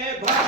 के